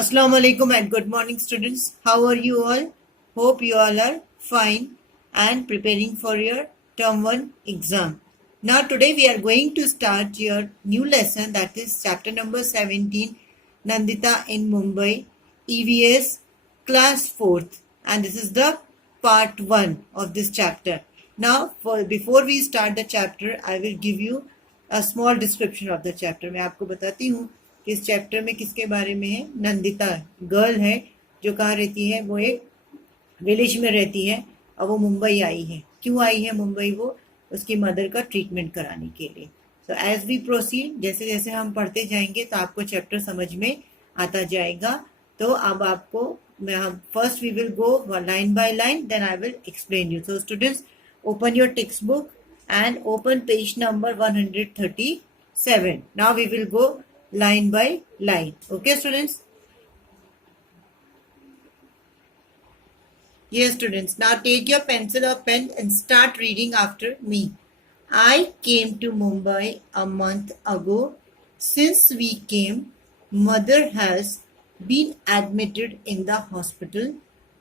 Assalamu alaikum and good morning, students. How are you all? Hope you all are fine and preparing for your term 1 exam. Now, today we are going to start your new lesson, that is chapter number 17, Nandita in Mumbai, EVS class 4th, and this is the part 1 of this chapter. Now, before we start the chapter, I will give you a small description of the chapter. मैं आपको बताती हूँ कि इस chapter में किसके बारे में है। नंदिता गर्ल है जो कहाँ रहती है, वो एक विलेज में रहती है और वो मुंबई आई है। क्यों आई है मुंबई? वो उसकी मदर का ट्रीटमेंट कराने के लिए। सो एज वी प्रोसीड, जैसे जैसे हम पढ़ते जाएंगे तो आपको चैप्टर समझ में आता जाएगा। तो अब आपको first we will go line by line, then I will explain you. So students, open your textbook and open page number 137. Now we will go line by line. Okay, students? Yes, students. Now take your pencil or pen and start reading after me. I came to Mumbai a month ago. Since we came, mother has been admitted in the hospital.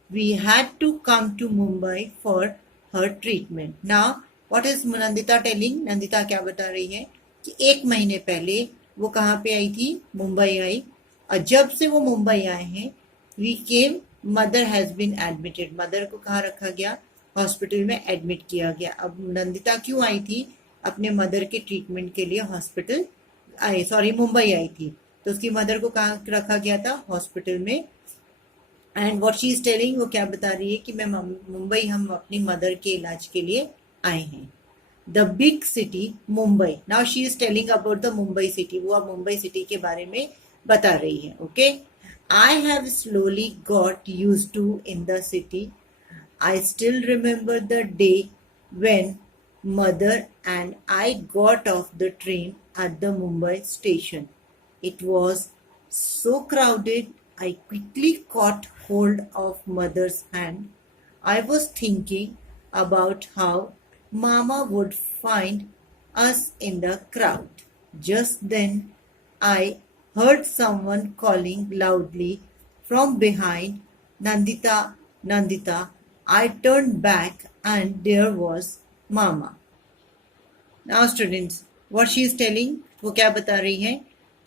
We had to come to Mumbai for her treatment. Now, what is Nandita telling? Nandita क्या बता रही है कि 1 महीने पहले वो कहाँ पे आई थी? मुंबई आई। और जब से वो मुंबई आए हैं, we came, mother has been admitted. Mother को कहाँ रखा गया? हॉस्पिटल में एडमिट किया गया। अब नंदिता क्यों आई थी? अपने मदर के ट्रीटमेंट के लिए हॉस्पिटल मुंबई आई थी। तो उसकी मदर को कहाँ रखा गया था? हॉस्पिटल में। And what she is telling, वो क्या बता रही है कि मैं मुंबई, हम अपनी मदर के इलाज के लिए आए हैं। The big city Mumbai. Now she is telling about the Mumbai city. वो अब मुंबई सिटी के बारे में बता रही है। Okay, I have slowly got use to in the city. I still remember the day when mother and I got off the train at the Mumbai station. It was so crowded, I quickly caught hold of mother's hand. I was thinking about how Mama would find us in the crowd. Just then, I heard someone calling loudly from behind, Nandita, Nandita. I turned back and there was Mama. Now students, what she is telling, वो क्या बता रही है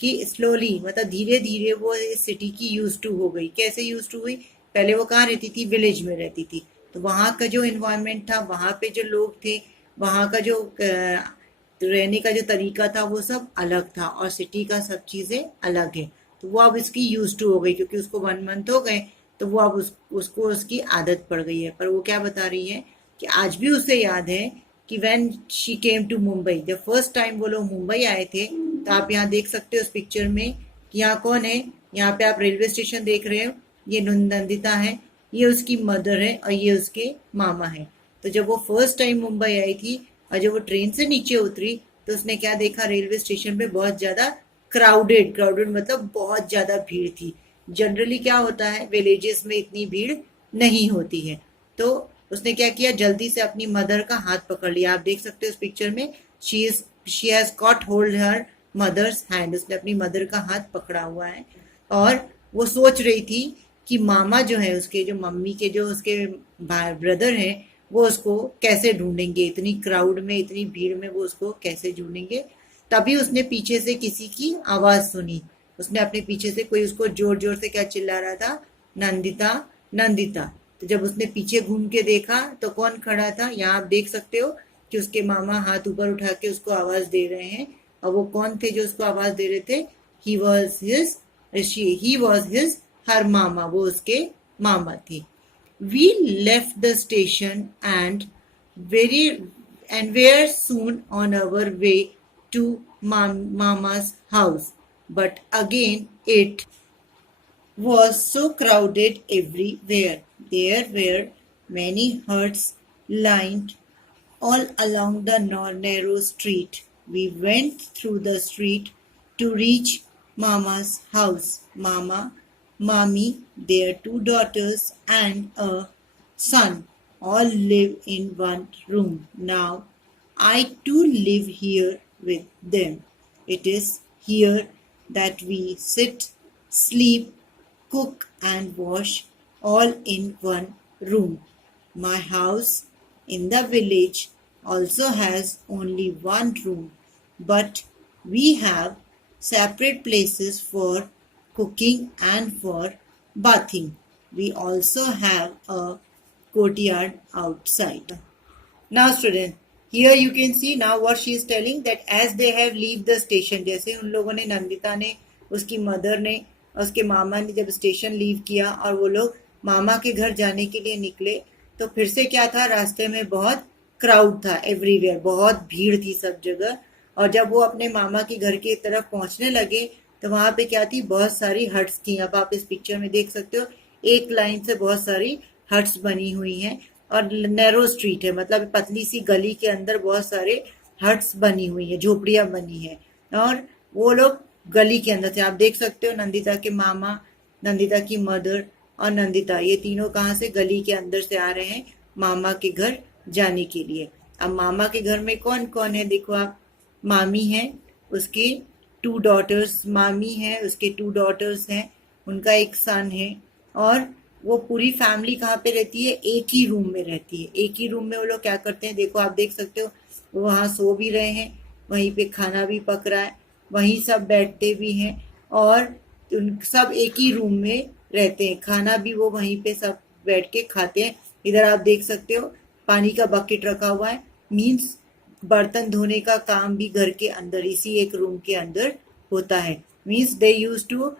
कि slowly मतलब धीरे धीरे वो इस सिटी की यूज टू हो गई। कैसे यूज टू हुई? पहले वो कहाँ रहती थी? विलेज में रहती थी। तो वहाँ का जो इन्वायरमेंट था, वहाँ पे जो लोग थे, वहाँ का जो रहने का जो तरीका था, वो सब अलग था और सिटी का सब चीज़ें अलग है। तो वो अब इसकी यूज टू हो गई, क्योंकि उसको 1 मंथ हो गए तो वो अब उसको उसकी आदत पड़ गई है। पर वो क्या बता रही है कि आज भी उसे याद है कि when she came to Mumbai, जब फर्स्ट टाइम वो लोग मुंबई आए थे। तो आप यहाँ देख सकते हो उस पिक्चर में कि यहाँ कौन है। यहाँ पे आप रेलवे स्टेशन देख रहे हो, ये नंदिता है, ये उसकी मदर है और ये उसके मामा है। तो जब वो फर्स्ट टाइम मुंबई आई थी और जब वो ट्रेन से नीचे उतरी तो उसने क्या देखा? रेलवे स्टेशन पे बहुत ज्यादा क्राउडेड मतलब बहुत ज्यादा भीड़ थी। जनरली क्या होता है, विलेजेस में इतनी भीड़ नहीं होती है। तो उसने क्या किया? जल्दी से अपनी मदर का हाथ पकड़ लिया। आप देख सकते हो उस पिक्चर में, she has caught hold her mother's hand. उसने अपनी मदर का हाथ पकड़ा हुआ है और वो सोच रही थी कि मामा जो है उसके, जो मम्मी के जो उसके ब्रदर हैं, वो उसको कैसे ढूंढेंगे इतनी क्राउड में, इतनी भीड़ में, वो उसको कैसे ढूंढेंगे। तभी उसने पीछे से किसी की आवाज सुनी। उसने अपने पीछे से कोई उसको जोर जोर से क्या चिल्ला रहा था? नंदिता, नंदिता। तो जब उसने पीछे घूम के देखा तो कौन खड़ा था? यहाँ आप देख सकते हो कि उसके मामा हाथ ऊपर उठा के उसको आवाज दे रहे हैं। और वो कौन थे जो उसको आवाज दे रहे थे? ही वॉज हिज हर मामा। वो उसके मामा थे। We left the station and were soon on our way to मामा's house. But again it was so crowded everywhere. There were many huts lined all along the narrow street. We went through the street to reach Mama's house. Mama, Mommy, their 2 daughters and a son all live in one room. Now I too live here with them. It is here that we sit, sleep, cook and wash all in one room. My house in the village also has only one room, but we have separate places for cooking and for bathing. We also have a courtyard outside. Now student, here you can see now what she is telling, that as they have leave the station, जैसे उन लोगों ने, नंदिता ने, उसकी mother ने, उसके मामा ने जब स्टेशन लीव किया और वो लोग मामा के घर जाने के लिए निकले, तो फिर से क्या था, रास्ते में बहुत क्राउड था, एवरीवेयर बहुत भीड़ थी सब जगह। और जब वो अपने मामा के घर की तरफ पहुंचने लगे तो वहां पे क्या थी, बहुत सारी हट्स थी। अब आप इस पिक्चर में देख सकते हो, एक लाइन से बहुत सारी हट्स बनी हुई हैं और नैरो स्ट्रीट है, मतलब पतली सी गली के अंदर बहुत सारे हट्स बनी हुई है, झोपड़ियां बनी है। और वो लोग गली के अंदर से, आप देख सकते हो, नंदिता के मामा, नंदिता की मदर और नंदिता, ये तीनों कहाँ से, गली के अंदर से आ रहे हैं मामा के घर जाने के लिए। अब मामा के घर में कौन कौन है, देखो आप, मामी है, उसके 2 डॉटर्स, मामी है, उसके 2 डॉटर्स हैं, उनका एक सन है, और वो पूरी फैमिली कहाँ पे रहती है, एक ही रूम में रहती है। एक ही रूम में वो लोग क्या करते हैं, देखो आप देख सकते हो, वो वहाँ सो भी रहे हैं, वहीं पे खाना भी पक रहा है, वहीं सब बैठते भी हैं, और उन सब एक ही रूम में रहते हैं, खाना भी वो वहीं पे सब बैठ के खाते हैं। इधर आप देख सकते हो पानी का बकेट रखा हुआ है, मीन्स बर्तन धोने का काम भी घर के अंदर इसी एक रूम के अंदर होता है। Means they use to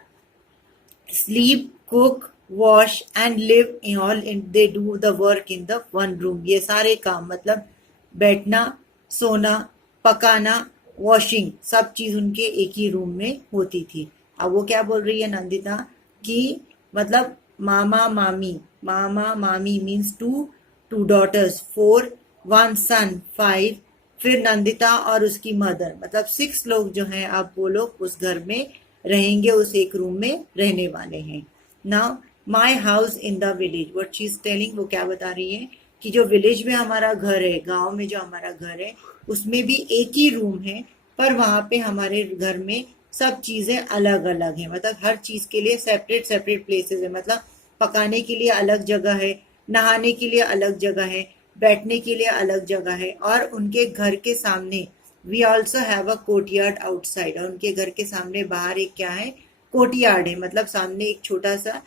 sleep, cook, wash and live in all in, they do the work in the one room. ये सारे काम मतलब बैठना, सोना, पकाना, वॉशिंग, सब चीज उनके एक ही रूम में होती थी। अब वो क्या बोल रही है नंदिता कि मतलब मामा मामी मीन्स 2 डॉटर्स, 4, 1 सन, 5, फिर नंदिता और उसकी मदर, मतलब 6 लोग जो हैं, आप वो लोग उस घर में रहेंगे, उस एक रूम में रहने वाले हैं। Now my house in the village, what she is telling, वो क्या बता रही है कि जो विलेज में हमारा घर है, गांव में जो हमारा घर है, उसमें भी एक ही रूम है, पर वहां पे हमारे घर में सब चीजें अलग अलग हैं, मतलब हर चीज के लिए सेपरेट सेपरेट प्लेसेस है, मतलब पकाने के लिए अलग जगह है, नहाने के लिए अलग जगह है, बैठने के लिए अलग जगह है, और उनके घर के सामने we also have a courtyard outside, और उनके घर के सामने बाहर एक क्या है, कोर्टयार्ड है, मतलब सामने एक छोटा सा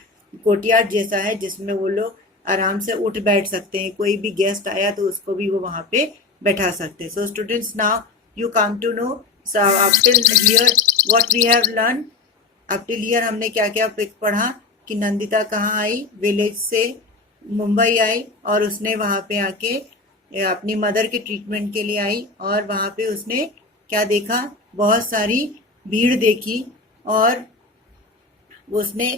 कोर्टयार्ड जैसा है जिसमें वो लोग आराम से उठ बैठ सकते हैं, कोई भी गेस्ट आया तो उसको भी वो वहां पे बैठा सकते हैं। So students, now you come to know, so up till here what we have learn, up till here हमने क्या क्या पढ़ा कि नंदिता कहाँ आई, विलेज से मुंबई आई, और उसने वहां पे आके अपनी मदर के ट्रीटमेंट के लिए आई, और वहां पे उसने क्या देखा, बहुत सारी भीड़ देखी, और उसने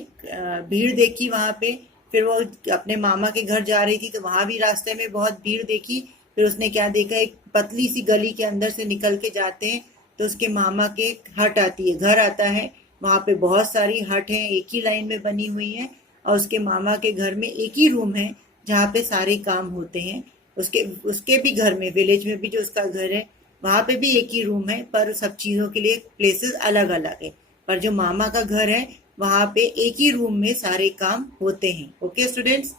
भीड़ देखी वहां पे। फिर वो अपने मामा के घर जा रही थी तो वहां भी रास्ते में बहुत भीड़ देखी। फिर उसने क्या देखा, एक पतली सी गली के अंदर से निकल के जाते हैं तो उसके मामा के हट आती है, घर आता है, वहां पे बहुत सारी हट हैं, एक ही लाइन में बनी हुई है, और उसके मामा के घर में एक ही रूम है जहाँ पे सारे काम होते हैं। उसके उसके भी घर में, विलेज में भी जो उसका घर है वहां पे भी एक ही रूम है, पर सब चीजों के लिए प्लेसेस अलग अलग है, पर जो मामा का घर है वहां पे एक ही रूम में सारे काम होते हैं। ओके स्टूडेंट्स,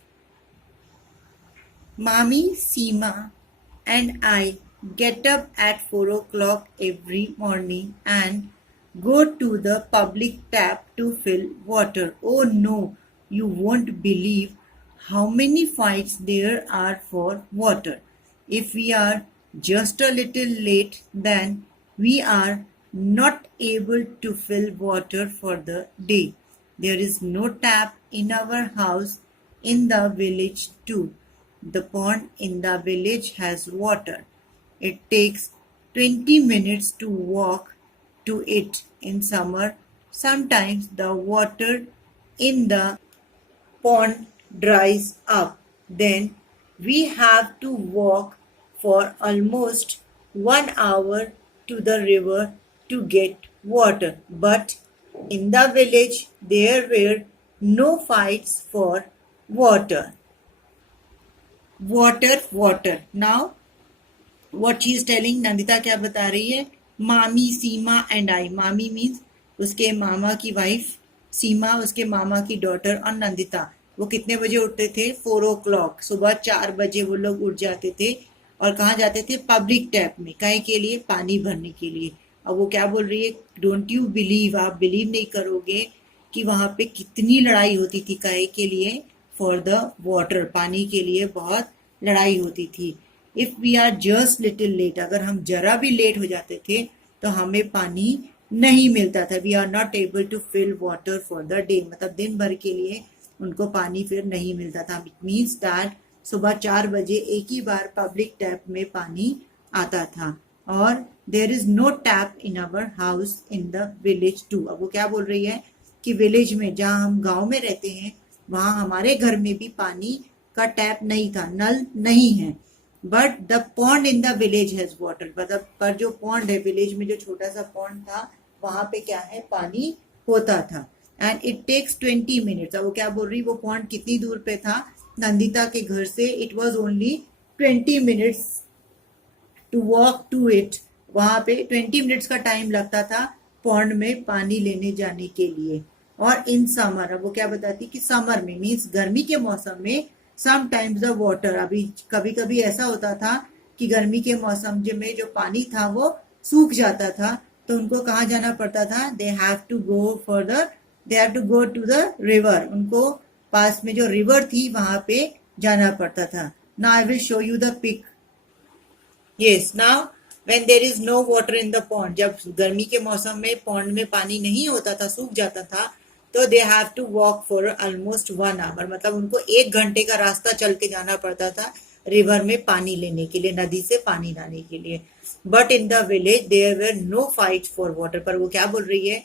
मामी सीमा and I get up at 4 o'clock every morning and go to the public tap to fill water. Oh no, you won't believe how many fights there are for water. If we are just a little late, then we are not able to fill water for the day. There is no tap in our house in the village too. The pond in the village has water. It takes 20 minutes to walk to it in summer. Sometimes the water in the pond dries up. Then we have to walk for almost 1 hour to the river to get water. But in the village there were no fights for water. Water. Now what she is telling, Nandita क्या बता रही है, मामी सीमा and I, मामी means उसके मामा की wife सीमा उसके मामा की डॉटर और नंदिता वो कितने बजे उठते थे? 4 o'clock, सुबह 4 बजे वो लोग उठ जाते थे और कहाँ जाते थे? पब्लिक टैप में। काहे के लिए? पानी भरने के लिए। अब वो क्या बोल रही है? डोंट यू बिलीव, आप बिलीव नहीं करोगे कि वहां पे कितनी लड़ाई होती थी। काहे के लिए? फॉर द वाटर, पानी के लिए बहुत लड़ाई होती थी। If we are just little late, अगर हम जरा भी लेट हो जाते थे तो हमें पानी नहीं मिलता था। We are not able to fill water for the day, मतलब दिन भर के लिए उनको पानी फिर नहीं मिलता था। इट मीन्स दैट सुबह 4 बजे एक ही बार पब्लिक टैप में पानी आता था। और there is no tap in our house in the village too. अब वो क्या बोल रही है कि विलेज में, जहाँ हम गांव में रहते हैं, वहां हमारे घर में भी पानी का टैप नहीं था, नल नहीं है। But the pond in the village has water, मतलब पर जो पॉन्ड है विलेज में, जो छोटा सा पॉन्ड था, वहां पे क्या है? पानी होता था। And it takes 20 minutes. अब वो क्या बोल रही? वो पॉन्ड कितनी दूर पे था नंदिता के घर से? It was only 20 minutes to walk to it. वहां पे 20 मिनट्स का टाइम लगता था पॉन्ड में पानी लेने जाने के लिए। और इन समर, अब वो क्या बताती कि समर में मीन्स गर्मी के मौसम में, समटाइम्स द वाटर, अभी कभी कभी ऐसा होता था कि गर्मी के मौसम में जो पानी था वो सूख जाता था, तो उनको कहाँ जाना पड़ता था? They have to go for the they have to go to the river. उनको पास में जो रिवर थी वहां पे जाना पड़ता था। Now I will show you the pic. Yes, now when there is no water in the pond, जब गर्मी के मौसम में पॉन्ड में पानी नहीं होता था, सूख जाता था, तो they have to walk for almost 1 hour, मतलब उनको 1 घंटे का रास्ता चल के जाना पड़ता था रिवर में पानी लेने के लिए, नदी से पानी लाने के लिए। But in the village there were no fight for water. पर वो क्या बोल रही है?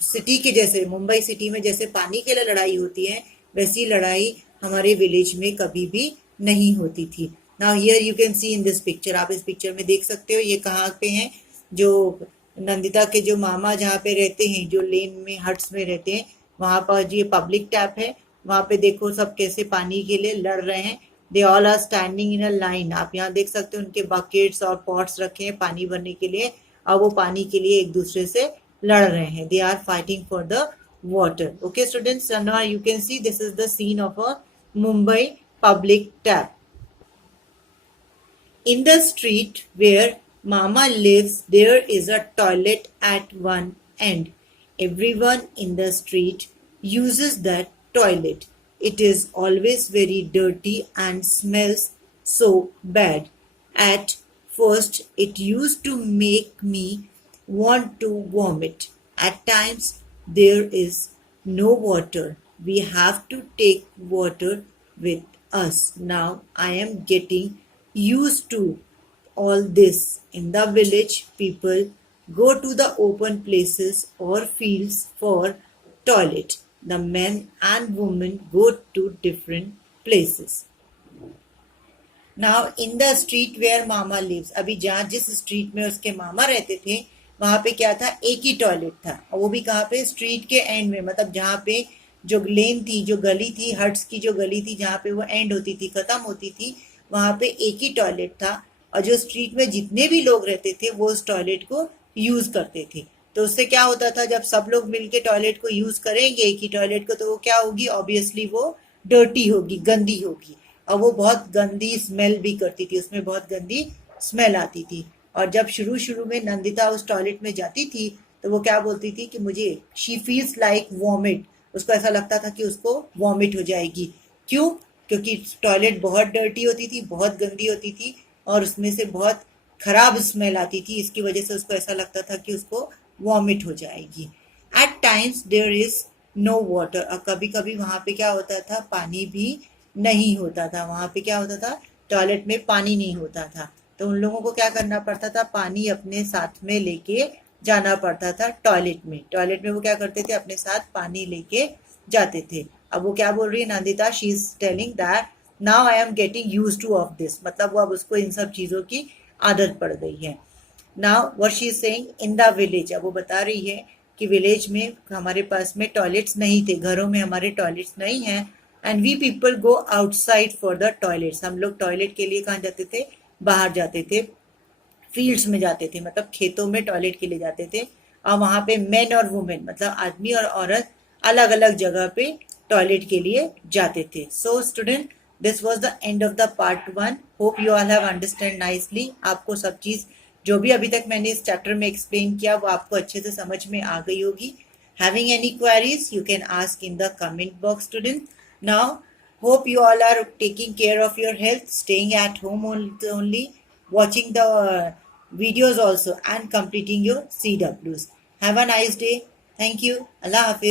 सिटी के जैसे, मुंबई सिटी में जैसे पानी के लिए लड़ाई होती है, वैसी लड़ाई हमारे विलेज में कभी भी नहीं होती थी। Now here you can see in this picture, आप इस पिक्चर में देख सकते हो ये कहाँ पे है? जो नंदिता के जो मामा जहाँ पे रहते हैं, जो लेन में हट्स में रहते हैं, वहां पर ये पब्लिक टैप है। वहां पे देखो सब कैसे पानी के लिए लड़ रहे हैं। They all are standing in a line. आप यहाँ देख सकते हो उनके बकेट्स और पॉट्स रखे हैं पानी भरने के लिए, और वो पानी के लिए एक दूसरे से लड़ रहे हैं। They are fighting for the water. Okay, students, so now you can see this is the scene of a Mumbai public tap. In the street where Mama lives, there is a toilet at one end. Everyone in the street uses that toilet. It is always very dirty and smells so bad. At first, it used to make me want to vomit. At times, there is no water. We have to take water with us. Now I am getting used to all this. In the village, people go to the open places or fields for toilet. The men and women go to different places. Now in the street where mama lives, अभी जहाँ जिस street में उसके मामा रहते थे वहां पे क्या था? एक ही टॉयलेट था, और वो भी कहाँ पे? स्ट्रीट के एंड में, मतलब जहाँ पे जो लेन थी, जो गली थी, हट्स की जो गली थी, जहाँ पे वो एंड होती थी, खत्म होती थी, वहां पे एक ही टॉयलेट था। और जो स्ट्रीट में जितने भी लोग रहते थे वो उस टॉयलेट को यूज करते थे। तो उससे क्या होता था? जब सब लोग मिलके टॉयलेट को यूज करेंगे एक ही टॉयलेट को, तो वो क्या होगी? ऑब्वियसली वो डर्टी होगी, गंदी होगी, और वो बहुत गंदी स्मेल भी करती थी, उसमें बहुत गंदी स्मेल आती थी। और जब शुरू शुरू में नंदिता उस टॉयलेट में जाती थी तो वो क्या बोलती थी कि मुझे, शी फील्स लाइक वॉमिट, उसको ऐसा लगता था कि उसको वॉमिट हो जाएगी। क्यों? क्योंकि टॉयलेट बहुत डर्टी होती थी, बहुत गंदी होती थी, और उसमें से बहुत खराब स्मेल आती थी। इसकी वजह से उसको ऐसा लगता था कि उसको वॉमिट हो जाएगी। At times there is no water, और कभी कभी वहां पे क्या होता था? पानी भी नहीं होता था। वहां पे क्या होता था? टॉयलेट में पानी नहीं होता था, तो उन लोगों को क्या करना पड़ता था? पानी अपने साथ में लेके जाना पड़ता था टॉयलेट में। टॉयलेट में वो क्या करते थे? अपने साथ पानी लेके जाते थे। अब वो क्या बोल रही है Nandita? She is telling that now I am getting use two of this, मतलब वो अब उसको इन सब चीजों की आदत पड़ गई है। Now what she is saying in the village, अब वो बता रही है कि विलेज में हमारे पास में टॉयलेट्स नहीं थे, घरों में हमारे टॉयलेट्स नहीं है। And we people go outside for the toilets, हम लोग टॉयलेट के लिए कहाँ जाते थे? बाहर जाते थे, फील्ड्स में जाते थे, मतलब खेतों में टॉयलेट के लिए जाते थे। और वहां पे मेन और वुमेन, मतलब आदमी और औरत, अलग अलग जगह पे टॉयलेट के लिए जाते थे. So student, this was the end of the part 1. Hope you all have understand nicely. आपको सब चीज जो भी अभी तक मैंने इस चैप्टर में एक्सप्लेन किया वो आपको अच्छे से समझ में आ गई होगी. Having any queries, you can ask in the comment box, student. Now, hope you all are taking care of your health, staying at home only, watching the videos also, and completing your CWs. Have a nice day. Thank you. Allah Hafiz.